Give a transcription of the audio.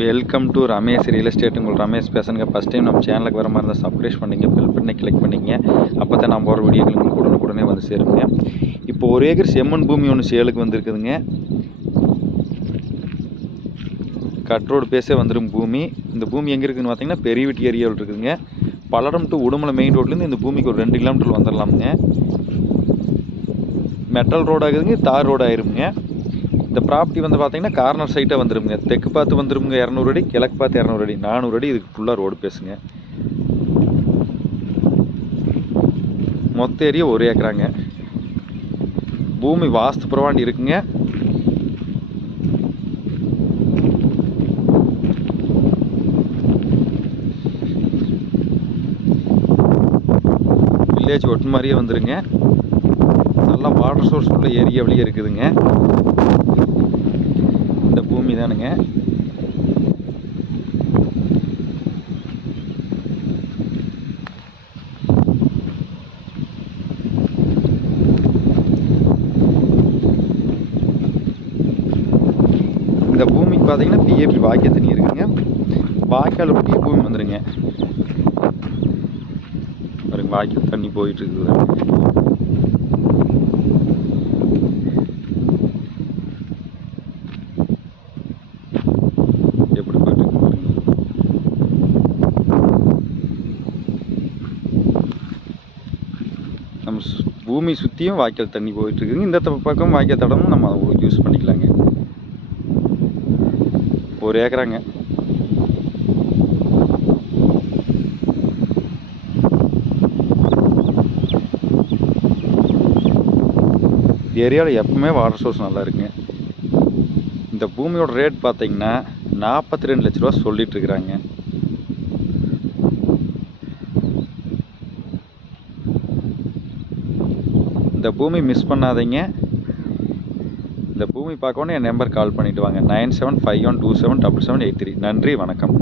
Welcome to Ramesh real estate. உங்கள் ரமேஷ் பேசுங்க. First time நம்ம சேனலுக்கு வர மாதிரி இருந்தால் சப்ஸ்கிரைப் பண்ணிங்க, பெல் பட்டனை கிளிக் பண்ணிங்க. அப்போ தான் நான் போகிற வீடியோக்கள் உங்களுக்கு உடனே வந்து சேருங்க. இப்போ 1 ஏக்கர் செம்மண் பூமி ஒன்று சேலுக்கு வந்துருக்குதுங்க. கட் ரோடு பேஸே வந்துடும் பூமி. இந்த பூமி எங்கே இருக்குதுன்னு பார்த்தீங்கன்னா பெரியவெட்டி ஏரியாவில் இருக்குதுங்க. பல்லடம் டு உடுமலை மெயின் ரோட்லேருந்து இந்த பூமிக்கு ஒரு 2 கிலோமீட்டர் வந்துடலாமுங்க. மெட்டல் ரோடு ஆகுதுங்க, தார் ரோடு ஆயிருமுங்க. இந்த ப்ராப்பர்ட்டி வந்து பார்த்தீங்கன்னா கார்னர் சைட்டாக வந்துடுங்க. தெற்கு பார்த்து வந்துடுங்க 200 அடி, கிழக்கு பார்த்து 200 அடி, 400 அடி இதுக்கு ஃபுல்லாக ரோடு பேசுங்க. மொத்த ஏரியா 1 ஏக்கராங்க. பூமி வாஸ்து பிரவாண்டி இருக்குங்க. வில்லேஜ் ஒட்டு மாதிரியே வந்துடுங்க. நல்லா வாட்டர் சோர்ஸ் உள்ள ஏரியாவிலேயே இருக்குதுங்க. இந்த பூமி தானுங்க. இந்த பூமிக்கு பார்த்தீங்கன்னா பிஏபி வாய்க்கால் தண்ணி இருக்குங்க. வாய்க்கால் ஒட்டியே பூமி வந்துடுங்க. பாருங்க, வாய்க்கால் தண்ணி போயிட்டு இருக்குது. எப்படி போயிட்டு இருக்கு பாருங்க. நம்ம பூமி சுற்றியும் வாய்க்கால் தண்ணி போயிட்டு இருக்குங்க. இந்த பக்கம் வாய்க்கால் தடமும் நம்ம யூஸ் பண்ணிக்கலாங்க. 1 ஏக்கராங்க. ஏரியாவில் எப்பவுமே வாட்டர் சோர்ஸ் நல்லா இருக்குங்க. இந்த பூமியோட ரேட் பார்த்தீங்கன்னா 42 லட்ச ரூபா சொல்லிட்டு இருக்கிறாங்க. இந்த பூமி மிஸ் பண்ணாதீங்க. இந்த பூமி பார்க்கணும் என் நம்பர் கால் பண்ணிவிட்டு வாங்க. 9751277783. நன்றி, வணக்கம்.